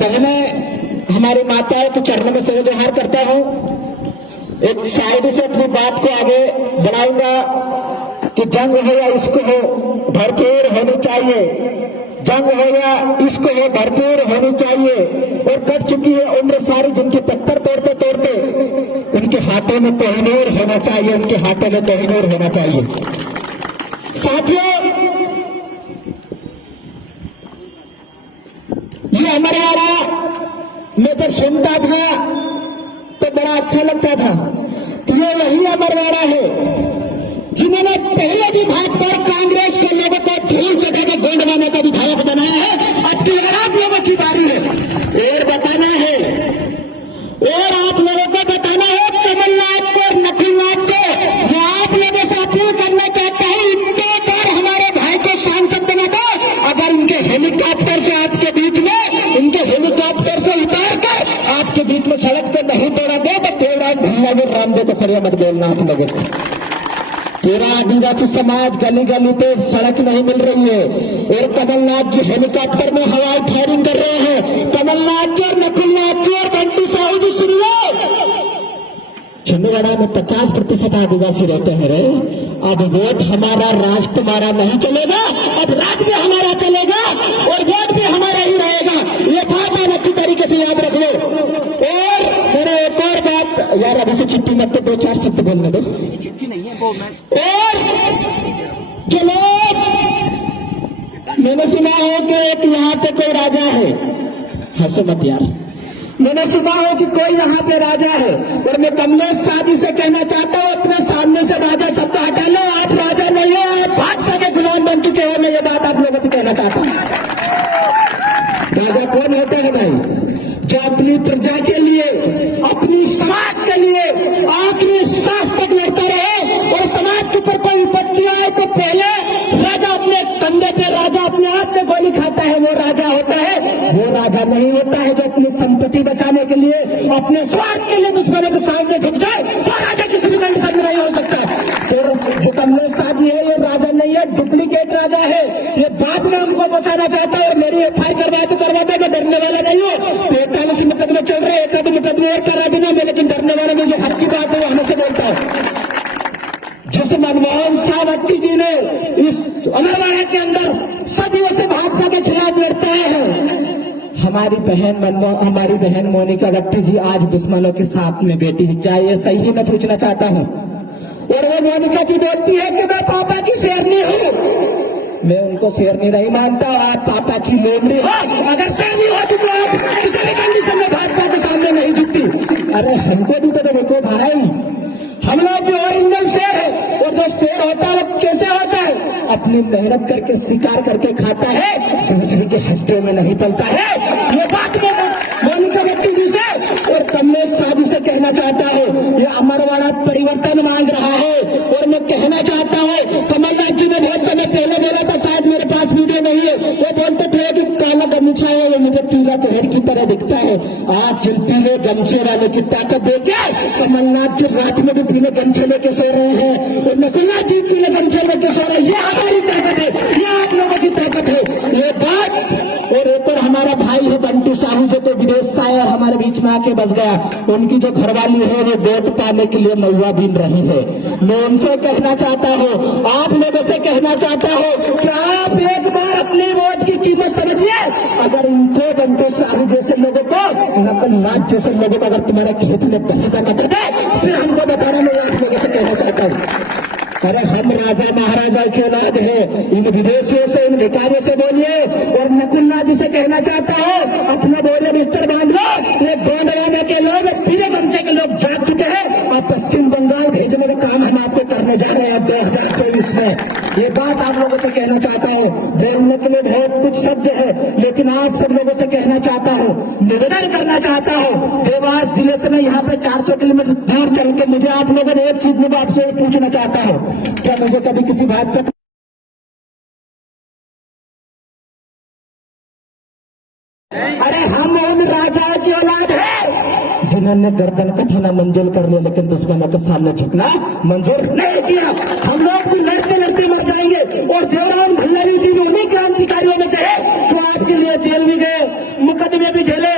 बहनें, हमारी माताओं के चरणों में से जोहार करता हूं। एक शायरी से अपनी बात को आगे बढ़ाऊंगा कि जंग हो या इश्क हो भरपूर होनी चाहिए, जंग हो या इश्क हो भरपूर होनी चाहिए। और कट चुकी है उम्र सारी जिनके पत्थर तोड़ते तोड़ते, उनके हाथों में कोहिनूर होना चाहिए, उनके हाथों में कोहिनूर होना चाहिए। साथियों, ये अमरवाड़ा मैं जब सुनता था तो बड़ा अच्छा लगता था कि ये वही अमरवाड़ा है जिन्होंने पहले भी भाजपा और कांग्रेस के लोगों को ढोल जगह को गोंडवाने का विधायक बनाया है। अब तो आप लोगों की बारी है और बताना है, और आप लोगों को बताना है कमलनाथ को और नकुलनाथ को। मैं आप लोगों से अपील करना चाहता हूं, इतने बार हमारे भाई को सांसद बना दो। अगर इनके हेलीकॉप्टर से आपके बीच में, इनके हेलीकॉप्टर से उतार कर आपके बीच में सड़क पे नहीं तोड़ा दे तो तेरा भैया को रामदेव को खड़िया मत बोलना आप लोगों को। तेरा आदिवासी समाज गली गली पे सड़क नहीं मिल रही है और कमलनाथ जी हेलीकॉप्टर में हवाई फायरिंग कर रहे हैं। कमलनाथ जी और नकुलनाथ जी और बंटी साहू जी सुन लो, छिंदवाड़ा में 50% आदिवासी रहते हैं रे। अब वोट हमारा, राज तुम्हारा नहीं चलेगा, अब राज भी हमारा चलेगा और वोट भी हमारा ही रहेगा। ये बात आप अच्छी तरीके से याद रख लो। और मेरे एक और बात यार, अभी से चिट्ठी मत तो 2-4 शब्द बोलने दो। चिट्ठी नहीं है वो मैं। और जो लोग, मैंने सुना है कि एक यहाँ पे कोई राजा है, हंसो मत यार, मैंने सुना है कि कोई यहाँ पे राजा है। और मैं कमलेश साहब से कहना चाहता हूँ, अपने सामने से राजा शब्द हटा लो। आप राजा नहीं हो, आप भाजपा के गुलाम बन चुके हो। मैं ये बात आप लोगों से कहना चाहता हूँ। राजा कौन होते हैं भाई? जो अपनी प्रजा के लिए, अपनी समाज के लिए आखिरी सांस तक लड़ता रहे और समाज के ऊपर कोई विपत्ति आए तो पहले राजा अपने कंधे पे, राजा अपने हाथ में गोली खाता है, वो राजा होता है। वो राजा नहीं होता है जो अपनी संपत्ति बचाने के लिए, अपने स्वार्थ के लिए दुश्मनों के सामने झुक जाए। वो राजा किसी भी कंडीशन में नहीं हो सकता। तो जो कमलेश साहब है ये राजा नहीं है, डुप्लीकेट राजा है। ये बात में हमको बचाना चाहता है और मेरी एफआई करवा दो, मैं डरने वाला नहीं हूँ। 45 मुकदमे चल रहे, एक आधे मुकदमे और करा देना मैं, लेकिन डरने वाला नहीं। जो हक की बात है वो हमें से बोलता है। जिस मनमोहन सावंती जी ने इस अमरवाड़ा के अंदर सदियों से भाजपा के खिलाफ लड़ते हैं, हमारी बहन मोनिका गट्टी जी आज दुश्मनों के साथ में बैठी है। क्या ये सही है? मैं पूछना चाहता हूँ। और वो मोनिका जी बोलती है कि मैं पापा की शेरनी हूँ। मैं उनको शेरनी नहीं मानता, आप पापा की लोमड़ी हो। अगर शेरनी होती तो आप किसी भी कंडीशन में भाजपा के सामने नहीं झुकती। अरे हमको भी तो देखो भाई, हम लोग भी ओरिजिनल शेर है। और जो शेर होता है वो कैसे होता है? अपनी मेहनत करके शिकार करके खाता है, दूसरे के हड्डियों में नहीं पलता है। ये बात मैं मोनिका गट्टी जी से और कमलेश साहब से कहना चाहता हूँ। ये अमरवाड़ा परिवर्तन मांग रहा है और मैं कहना चाहता हूँ, कमलनाथ जी ने बहुत समय पहले बोला था, शायद मेरे पास वीडियो नहीं है, वो बोलते थे कि काला गमछा है वो मुझे पीला जहर की तरह दिखता है। आज जिन पीले गमछे वाले की ताकत देके कमलनाथ जी रात में भी पीले गमछे लेके सो रहे हैं और नकुलनाथ जी पीले गमछे लेके सो रहे हैं। ये हमारी ताकत है, ये आप लोगों की ताकत है। ये बात। और एक और हमारा भाई है बंटी साहू जो तो विदेश से आया और हमारे बीच में आके बस गया। उनकी जो घरवाली है वो वोट पाने के लिए महुआ बीन रही है। मैं उनसे कहना चाहता हूँ, आप लोगों से कहना चाहता हूँ कि आप एक बार अपनी वोट की कीमत समझिए। अगर इनको बंटी साहू जैसे लोगों को, नकुलनाथ जैसे लोगों को अगर तुम्हारे खेत में कहीं का कट दे फिर हमको बताना। मैं आप लोगों से कहना चाहता हूँ, अरे हम राजा महाराजा की औलाद है। इन विदेशियों से, इन भिखारियों से बोलिए। और नकुलनाथ जी से कहना चाहता हूँ, अपना बोले बिस्तर बांध लो। ये गोंडवाने के लोग, पीले गमछे के लोग जाग चुके हैं और पश्चिम बंगाल भेजने का काम हम आपको करने जा रहे हैं 2024 में। ये बात आप लोगों से कहना चाहता हूँ। बोलने के लिए बहुत कुछ शब्द है, लेकिन आप सब लोगों से कहना चाहता हूँ, निवेदन करना चाहता हूँ। देवास जिले से मैं यहाँ पे 400 किलोमीटर दूर चल के मुझे आप लोगों ने एक चीज में आपसे पूछना चाहता हूँ, क्या मुझे कभी किसी बात का अरे हम उन राजा की औलाद है जिन्होंने गर्दन कटना मंजूर कर लिया, लेकिन दुश्मनों के सामने झुकना मंजूर नहीं किया। हम लोग भी लड़ते लड़ते मर जाएंगे। और देवराम भल्लारी जी भी उन्हीं क्रांतिकारियों में से है जो आपके लिए जेल भी गए, मुकदमे भी झेले,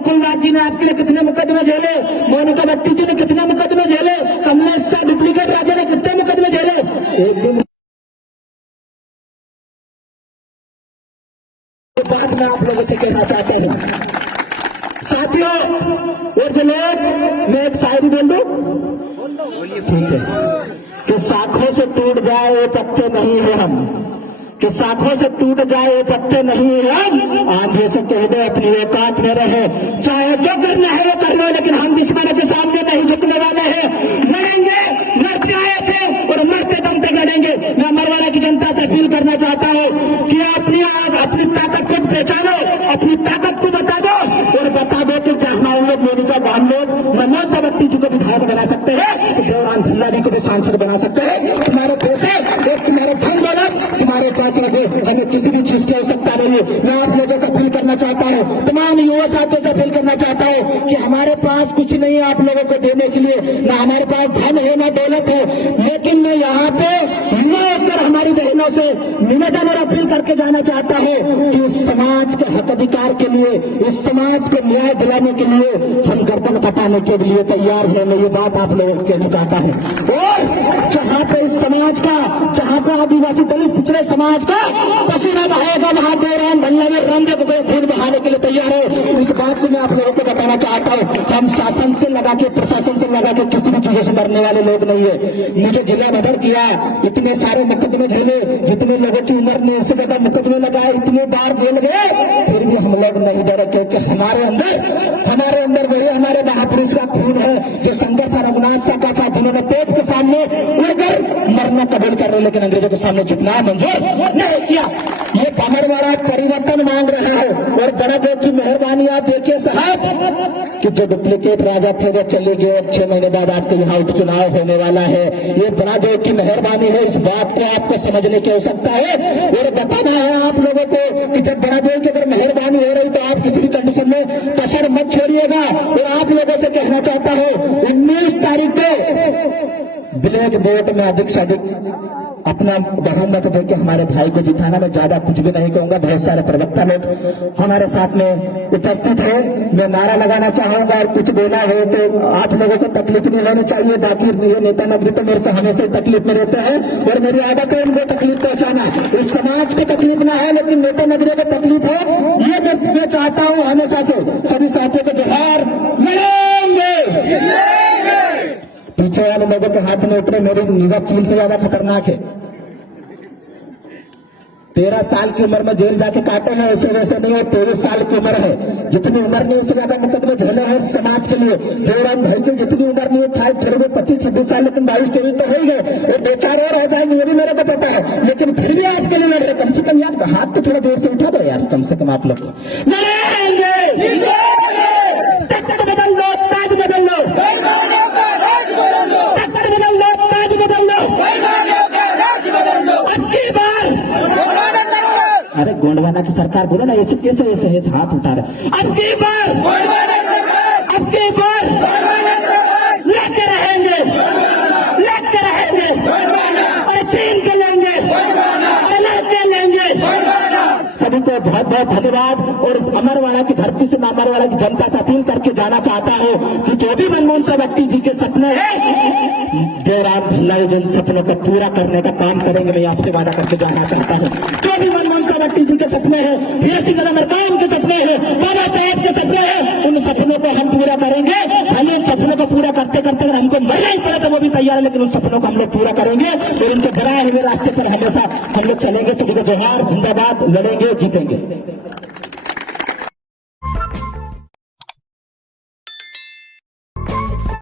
नकुलनाथ जी ने आपके लिए कितने मुकदमे झेले, मोनिका भट्टी जी ने कितने मुकदमे झेले, कमलेश शाह डुप्लीकेट राजा ने कितने मुकदमे झेले। एक दिन बात मैं आप लोगों से कहना चाहता हूं साथियों, और जो लोग, मैं एक शायरी बोल दूं, ठीक है, कि शाखों से टूट जाए वो पत्ते नहीं है हम, कि शाखों से टूट जाए वो पत्ते नहीं है हम, आंधी से कह दे अपनी औकात में रहे, चाहे जो करना है वो कर लो, लेकिन हम दुश्मनों के सामने नहीं झुकने वाले हैं। लड़ेंगे, लड़ते आए थे और मरते दम तक लड़ेंगे। मैं अमरवाड़ा की जनता से अपील करना चाहता हूँ कि अपनी ताकत को पहचानो, अपनी ताकत को बता दो और बता दो कि जहां हम लोग मोनिका बहन लोग मनोज भट्टी जी को विधायक बना सकते हैं, तो देवरान भल्लारी को भी सांसद बना सकते हैं। तुम्हारे पैसे एक तुम्हारे धन दौलत तुम्हारे पास रखे, हमें किसी भी चीज की आवश्यकता नहीं है। मैं आप लोगों से अपील करना चाहता हूँ, तमाम युवा साथियों से अपील करना चाहता हूँ कि हमारे पास कुछ नहीं है आप लोगों को देने के लिए, ना हमारे पास धन है ना दौलत है, लेकिन मैं यहाँ पे युवाओं से, हमारी बहनों से निवेदन और अपील करके जाना चाहता हूँ कि इस समाज के हक अधिकार के लिए, इस समाज को न्याय दिलाने के लिए हम गर्दन कटाने के लिए तैयार हैं। मैं ये बात आप लोगों को कहना चाहता हूँ। और जहाँ पे इस समाज का, जहाँ पे आदिवासी दलित पिछड़े समाज का पसीना बहाएगा, वहाँ देवरान भल्लारी रंगे को खून बहाने के लिए तैयार है। इस बात को मैं आप लोगों को बताना चाहता हूँ। हम शासन से लगा के, प्रशासन से लगा के किसी भी चीजों से डरने वाले लोग नहीं है। मुझे जिला बदर किया, इतने सारे मुकदमे झेले, जितने लोगों की उम्र में उससे ज्यादा मुकदमे लगाए, इतने बार जेल गए, फिर भी हम लोग नहीं डरे, क्योंकि हमारे अंदर वही हमारे महापुरुष का खून है जो शंकर सा, रघुनाथ सा का था, जिन्होंने पेट के सामने उड़कर मरना कबूल कर रहे, लेकिन अंग्रेजों के सामने झुकना मंजूर नहीं किया। ये अमरवाड़ा परिवर्तन मांग रहा है। और बड़ा देव की मेहरबानी आप देखिए साहब कि जो डुप्लीकेट राजा थे वो चले गए, और 6 महीने बाद आपके यहाँ उपचुनाव होने वाला है। ये बड़ा देव की मेहरबानी है, इस बात को आपको समझने की आवश्यकता है और बताना है आप लोगों को कि जब बड़ा देव की अगर मेहरबानी हो रही तो आप किसी भी कंडीशन में कसर मत छोड़िएगा। और आप लोगों से कहना चाहता हूँ 19 तारीख को ब्लैक वोट में अधिक से अधिक अपना बहुमत देके हमारे भाई को जिताना। मैं ज्यादा कुछ भी नहीं कहूंगा, बहुत सारे प्रवक्ता लोग हमारे साथ में उपस्थित है। मैं नारा लगाना चाहूंगा और कुछ बोला है तो आप लोगों को तकलीफ नहीं होनी चाहिए। बाकी ये नेता नगरी तो मेरे से हमेशा तकलीफ में रहते हैं और मेरी आदत है उनको तकलीफ पहुंचाना। इस समाज को तकलीफ ना है, लेकिन नेता नगरी को तकलीफ है। ये मैं चाहता हूँ हमेशा से सभी साथियों को जोहार। लड़ेंगे, पीछे वाले लोगों के हाथ में उतरे, मेरी निगाह चील से ज्यादा खतरनाक है। 13 साल की उम्र में जेल जाके काटे हैं, ऐसे वैसे नहीं है। 23 साल की उम्र है, जितनी उम्र नहीं उससे ज्यादा मुकदमे झेले हैं समाज के लिए। देवरान भाई की जितनी उम्र नहीं है, फिर भी 25-26 साल, लेकिन 22-23 तो हो गए और 2-4 और हो जाएंगे, ये भी मेरे को पता है। लेकिन फिर भी आपके लिए लड़ रहे। कम से कम यार हाथ तो थोड़ा जोर से उठा दो यार, कम से कम आप लोग लड़ेंगे। तख्त बदल लो, ताज बदल लो, अरे गोंडवाना की सरकार बोले ना, ऐसे कैसे ऐसे हाथ उठा रहे। अब की बार लेके रहेंगे, और छीन के लेंगे, लड़के लेंगे। सभी को बहुत बहुत धन्यवाद। और इस अमरवाड़ा की धरती से मैं अमरवाड़ा की जनता से अपील करके जाना चाहता हूँ कि जो भी मनमोहन सिंह भट्टी जी के सपने हैं, देवरान भल्लारी जिन सपनों को पूरा करने का काम करेंगे, मैं आपसे वादा करके जाना चाहता हूँ। जो भी मनमोहन सिंह भट्टी जी के सपने हैं, वीर अमरकाम के सपने हैं, बाबा साहेब के सपने हैं, उन सपनों को हम पूरा करेंगे। हम इन सपनों को पूरा करते करते अगर हमको मरना ही पड़े तो वो भी तैयार है, लेकिन उन सपनों को हम लोग पूरा करेंगे और इनके बनाए हुए रास्ते पर हमेशा हम लोग चलेंगे। सभी को जोहार, जिंदाबाद, लड़ेंगे, जीतेंगे।